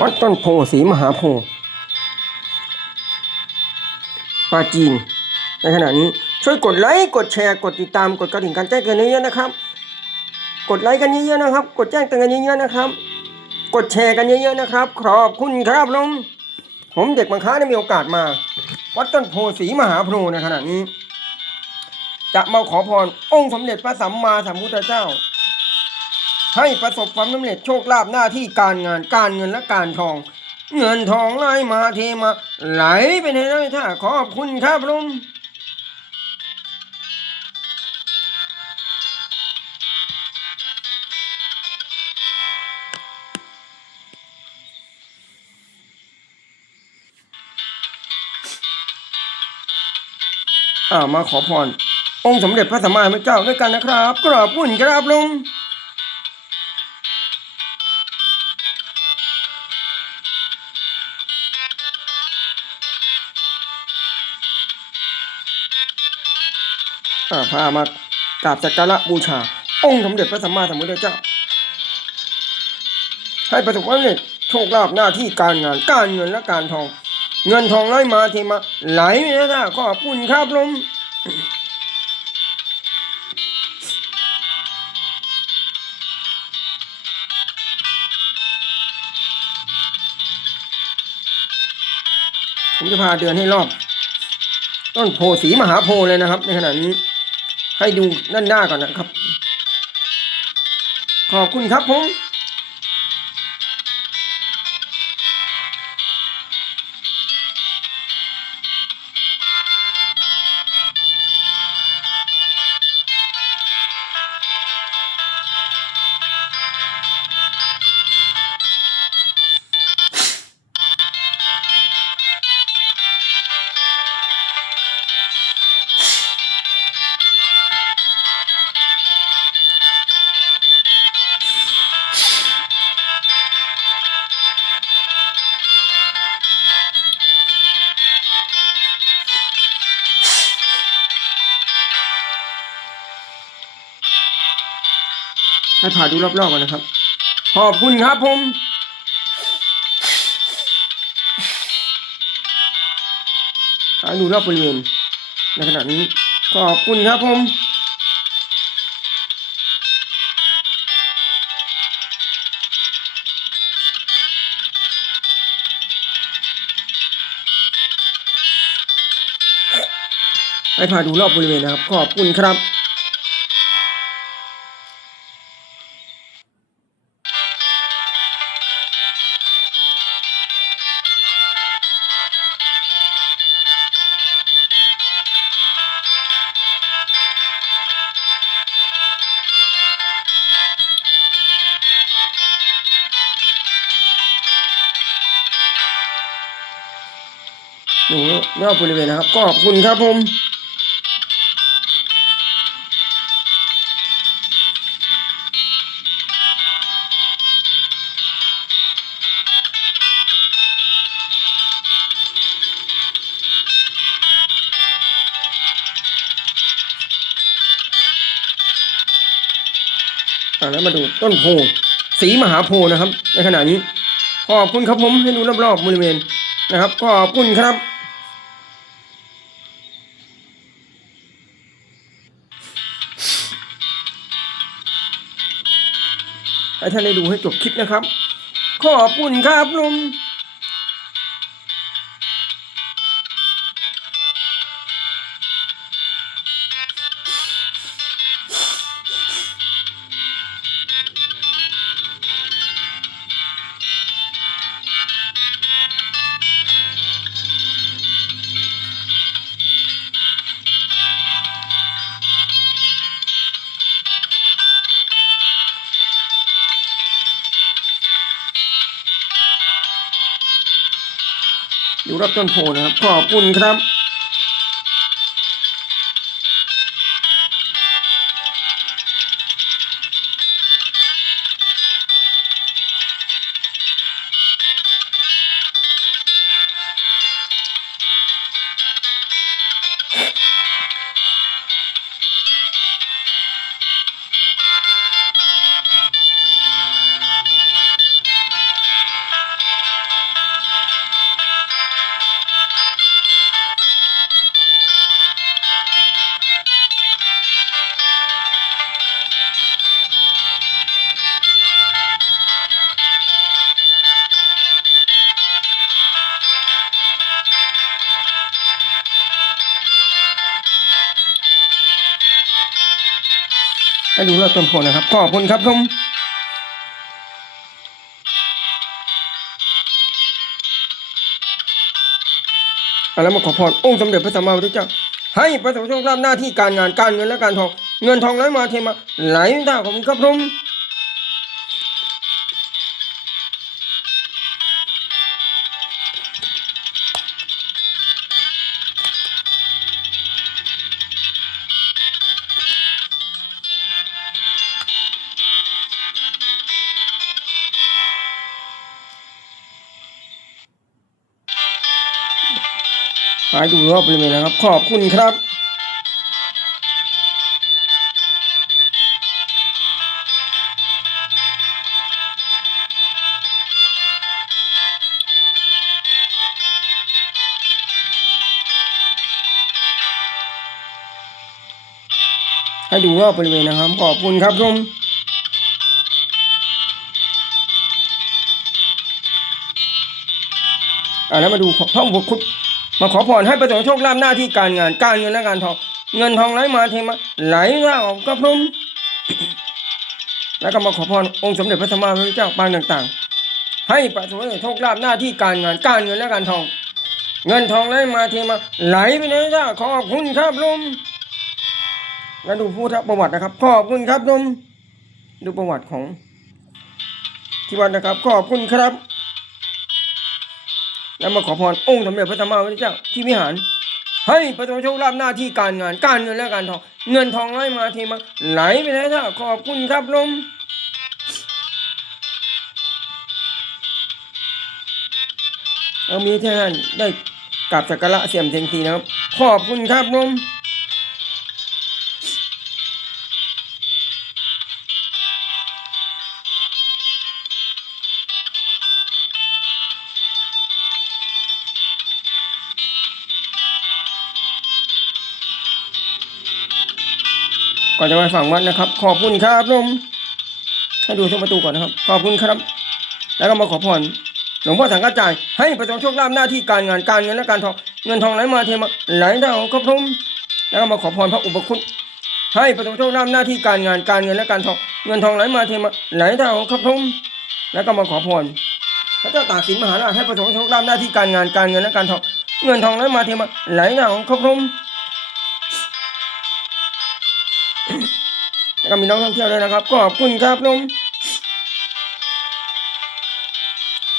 วัดต้นโพศรีมหาโพธิ์ปาจีน ในขณะนี้ช่วยกดไลค์กดแชร์กดติดตามกดกระดิ่งการแจ้งเตือนเยอะๆนะครับ กดไลค์กันเยอะๆนะครับ กดแจ้งเตือนกันเยอะๆนะครับ กดแชร์กันเยอะๆนะครับ ขอบคุณครับลุงผมเด็กบางค้าได้มีโอกาสมา วัดต้นโพศรีมหาโพธิ์ในขณะนี้ จะมาขอพรองค์สมเด็จพระสัมมาสัมพุทธเจ้า ให้ประสบความสำเร็จโชคลาภหน้าที่การงานการเงินและการทอง เงินทองไหลมาเทมา ไหลไปในน้ำท่าขอบคุณครับลุงอ่ามาขอพร องค์สมเด็จพระสัมมาสัมพุทธเจ้าด้วยกันนะครับกราบคุณครับลุง พามากราบสักการะบูชา องค์สมเด็จพระสัมมาสัมพุทธเจ้า ให้ประสบความสำเร็จโชคลาภหน้าที่การงานการเงินและการทอง เงินทองไหลมาเทมาไหลนะท่าขอบคุณครับลุงผมจะพาเดินให้รอบ ต้นโพสีมหาโพเลยนะครับ ในขณะนี้ ให้ดูด้านหน้าก่อนนะครับ ขอบคุณครับผม ให้พาดูรอบๆก่อนนะครับ ขอบคุณครับผมพาดูรอบบริเวณในขณะนี้ ขอบคุณครับผมให้พาดูรอบบริเวณนะครับ ขอบคุณครับ หนูรอบบริเวณนะครับขอบคุณครับผมอ่าแล้วมาดูต้นโพสีมหาโพธิ์นะครับ ในขณะนี้ขอบคุณครับผมให้ดูรอบๆบริเวณนะครับขอบคุณครับ ให้ท่านได้ดูให้จบคลิปนะครับ ขอบคุณครับลุง รับต้นโพนะครับขอบคุณครับ ดูเรื่องต้นโพนะครับ ขอบคุณครับผมเอาแล้วมาขอพรองค์สมเด็จพระสัมมาสัมพุทธเจ้า ให้ประสบโชคลาภหน้าที่การงานการเงินและการทอง เงินทองไหลมาเทมาไหลท่าของผมครับผมายดูรอบบริเวณนะครับ ขอบคุณครับให้ดูรอบบริเวณนะครับ ขอบคุณครับผมอ่าแล้วมาดูพระอุปคุต มาขอพรให้ประสบโชคลาภหน้าที่การงาน การเงินและการทอง เงินทองไหลมาเทมาไหลมาออกครับผมแล้วก็มาขอพรองค์สมเด็จพระสัมมาสัมพุทธเจ้าปางต่าง ๆ ให้ประสบโชคลาภหน้าที่การงาน การเงินและการทอง เงินทองไหลมาเทมาไหลไปเลยจ้าขอบคุณครับลุงแล้วดูผู้ทัประวัตินะครับ ขอบคุณครับนมดูประวัติของที่วัดนะครับขอบคุณครับ แล้วมาขอพรองค์สมเด็จพระสัมมาสัมพุทธเจ้าที่วิหารให้ประสบโชคลาภหน้าที่การงานการเงินและการทอง เงินทองไหลมาเทมาไหลไปเลยท่าขอบคุณครับลมเรามีท่านได้กราบสักการะเสียมเทียงทีนะครับ ขอบคุณครับลม ก่อนจะไปฝั่งวัดนะครับ ขอบคุณครับลมให้ดูที่ประตูก่อนนะครับ ขอบคุณครับ แล้วก็มาขอพรหลวงพ่อสังกัจจายให้ประสบโชคลาภหน้าที่การงานการเงินและการทองเงินทองไหลมาเทมาไหลเท่าครับผมแล้วก็มาขอพรพระอุปคุตให้ประสบโชคลาภหน้าที่การงานการเงินและการทองเงินทองไหลมาเทมาไหลเท่าครับผมแล้วก็มาขอพรพระเจ้าตากสินมหาราชให้ประสบโชคลาภหน้าที่การงานการเงินและการทองเงินทองไหลมาเทมาไหลเท่าครับผม แล้วก็มีนักท่องเที่ยวด้วยนะครับขอบคุณครับลุง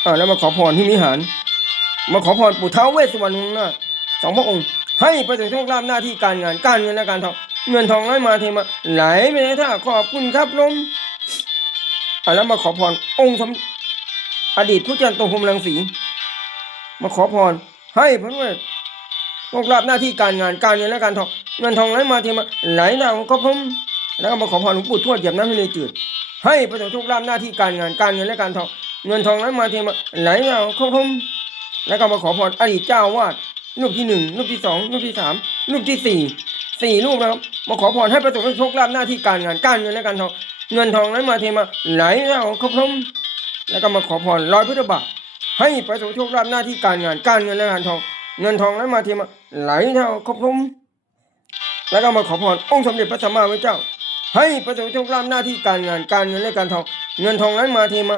อ่าแล้วมาขอพรที่วิหาร มาขอพรปู่เท้าวเวสสุวรรณองค์หน้าสองพระองค์ ให้ประสบโชคลาภหน้าที่การงานการเงินและการทองเงินทองไหลมาเทมาไหลไปในท่าขอบคุณครับลุงอ่าแล้วมาขอพรองค์สมอดีตผู้จันทร์ตรงพรมรังสีมาขอพรให้พระเวทโชคลาภหน้าที่การงานการเงินและการทองเงินทองไหลมาเทมาไหลหน้าครับผม แล้วก็มาขอพรหลวงปู่ทวดเหยียบน้ำทะเลจืด ให้ประสบโชคลาภหน้าที่การงานการเงินและการทองเงินทองไหลมาเทมาไหลมาครบผมแล้วก็มาขอพรอดีตเจ้าวาดรูปที่หนึ่งรูปที่สองรูปที่สามรูปที่สี่สี่รูปนะครับมาขอพรให้ประสบโชคลาภหน้าที่การงานการเงินและการทองเงินทองไหลมาเทมาไหลมาครบผมแล้วก็มาขอพรร้อยพุทธบาทให้ประสบโชคลาภหน้าที่การงานการเงินและการทอง เงินทองไหลมาเทมาไหลมาครบผมแล้วก็มาขอพรองค์สมเด็จพระสัมมาสัมพุทธเจ้า ให้ประสบโชคลาภหน้าที่การงานการเงินและการทองเงินทองไหลมาเทมา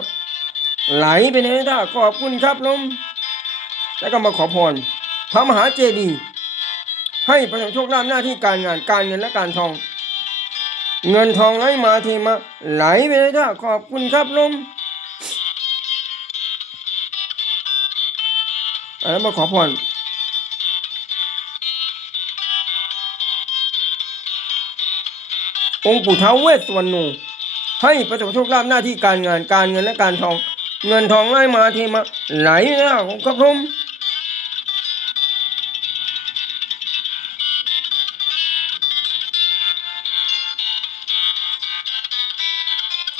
ไหลไปในท่าขอบคุณครับลมแล้วก็มาขอพรพระมหาเจดีย์ให้ประสบโชคลาภหน้าที่การงานการเงินและการทอง เงินทองไหลมาเทมา ไหลไปในท่าขอบคุณครับลมแล้วมาขอพร องค์ปู่ท้าวเวสสุวรรณให้ประสบโชคลาภหน้าที่การงานการเงินและการทอง เงินทองไหลมาเทมาไหลแล้วครับผม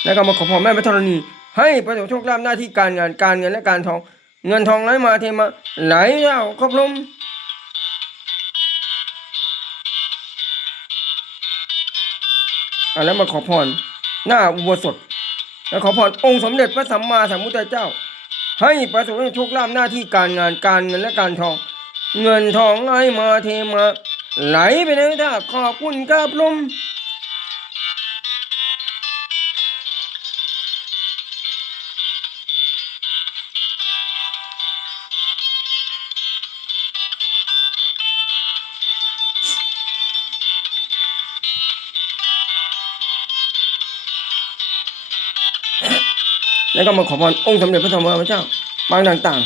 แล้วก็มาขอพรแม่พระธรณี ให้ประสบโชคลาภหน้าที่การงานการเงินและการทอง เงินทองไหลมาเทมาไหลแล้วครับผม แล้วมาขอพรหน้าอุโบสถ แล้วขอพรองค์สมเด็จพระสัมมาสัมพุทธเจ้า ให้ประสบโชคลาภหน้าที่การงานการเงินและการทอง เงินทองไหลมาเทมา ไหลไปในท่าขอบคุณครับลุง แล้วก็มาขอพรองค์สมเด็จพระธรรมพระเจ้าบางต่าง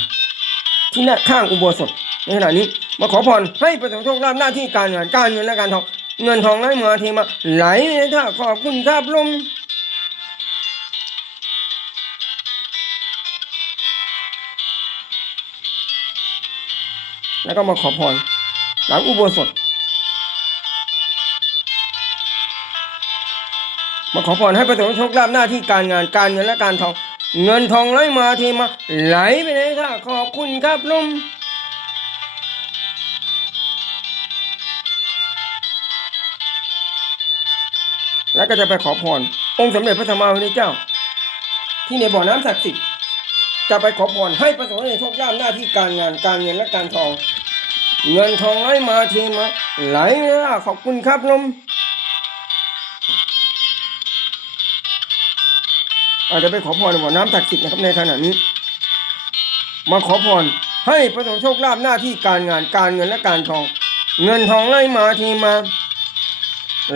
ๆ ที่หน้าข้างอุโบสถในขณะนี้มาขอพรให้ประสบโชคลาภหน้าที่การงานการเงินและการทองเงินทองไหลมาเทมาไหลในท่าขอบคุณครับลมแล้วก็มาขอพรหลังอุโบสถ มาขอพรให้ประสบโชคลาภหน้าที่การงานการเงินและการทอง เงินทองไหลมาเทมา ไหลไปในท่าขอบคุณครับลมแล้วก็จะไปขอพร องค์สมเด็จพระธรรมาวุฒิเจ้า ที่ในบ่อน้ำศักดิ์สิทธิ์จะไปขอพรให้ประสบในโชคลาภหน้าที่การงานการเงินและการทอง เงินทองไหลมาเทมาไหลมาขอบคุณครับลม อาจจะไปขอพรในบ่อน้ำศักดิ์สิทธิ์นะครับในขณะนี้ มาขอพรให้ประสบโชคลาภหน้าที่การงานการเงินและการทอง เงินทองไหลมาทีมา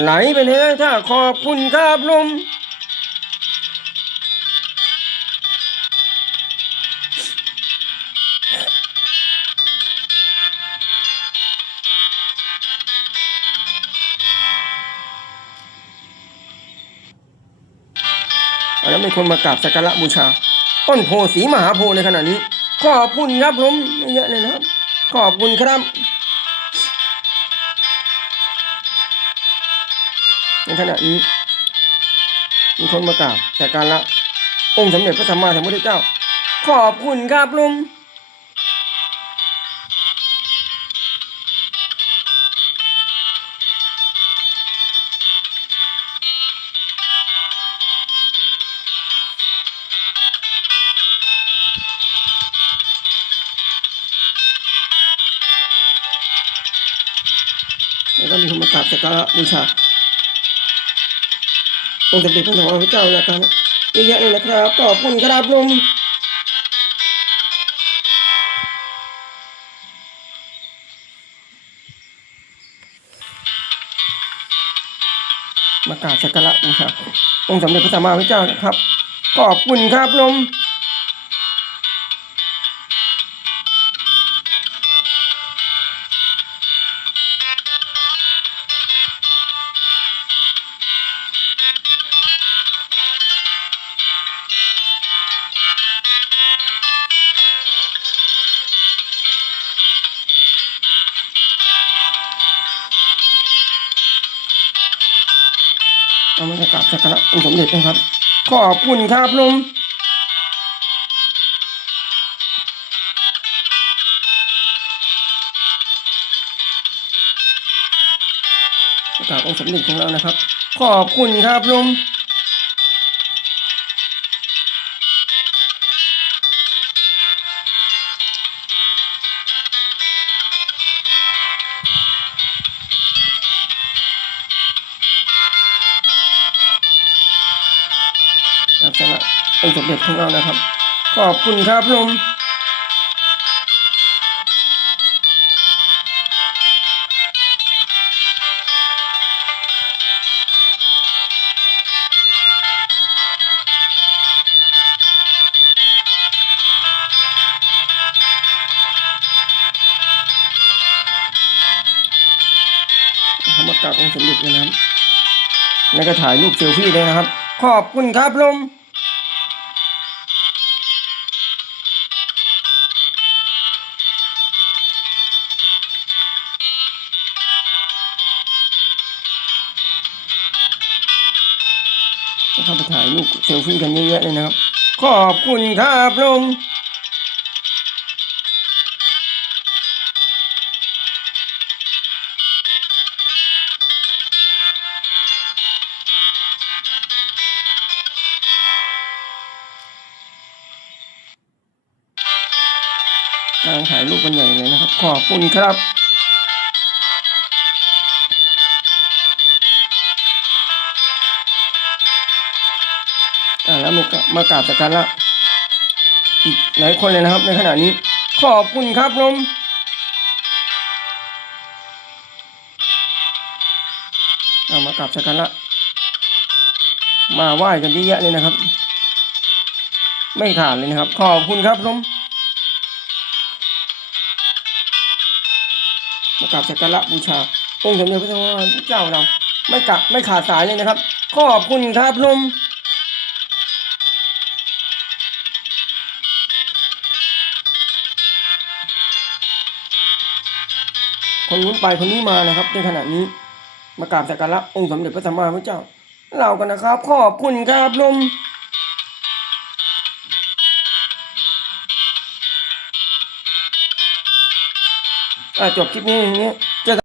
ไหลไปเถอถ้าขอบคุณครับลม แล้วมีคนมากราบสักการะบูชา ต้นโพสีมหาโพธิ์ในขณะนี้ ขอบคุณครับผมเยอะเลยนะครับ ขอบคุณครับในขณะนี้มีคนมากราบสักการะองค์สมเด็จพระสัมมาสัมพุทธเจ้า ขอบคุณครับลุง แล้วก็มีคนมากราบสักการะบูชาองค์สมเด็จพระสัมมาสัมพุทธเจ้านะครับเยอะแยะเลยนะครับขอบคุณครับลุงมากราบสักการะบูชาองค์สมเด็จพระสัมมาสัมพุทธเจ้านะครับขอบคุณครับลุง สักการะองค์สมเด็จนะครับ ขอบคุณครับลุงกราบองค์สมเด็จของเรานะครับ ขอบคุณครับลุง ของเรานะครับ ขอบคุณครับลุงเขามกราบองค์สมเด็จนะครับแล้วก็ถ่ายรูปเซลฟี่เลยนะครับ ขอบคุณครับลุง เข้าไปถ่ายรูปเซลฟี่กันเยอะๆเลยนะครับ ขอบคุณครับลุงกำลังถ่ายรูปกันใหญ่เลยนะครับ ขอบคุณครับ มากราบมากราบสักการะอีกหลายคนเลยนะครับ ในขณะนี้ ขอบคุณครับลุงอ่ามากราบสักการะมาไหว้กันเยอะแยะเลยนะครับ ไม่ขาดเลยนะครับ ขอบคุณครับผมมากราบสักการะบูชาองค์สมเด็จพระสัมมาพุทธเจ้าเราไม่กะไม่ขาดสายเลยนะครับ ขอบคุณครับผม คนนู้นไปคนนี้มานะครับ ในขณะนี้มากราบสักการะองค์สมเด็จพระสัมมาสัมพุทธเจ้าเรากันนะครับขอบคุณครับลมอะจบคลิปนี้อย่างนี้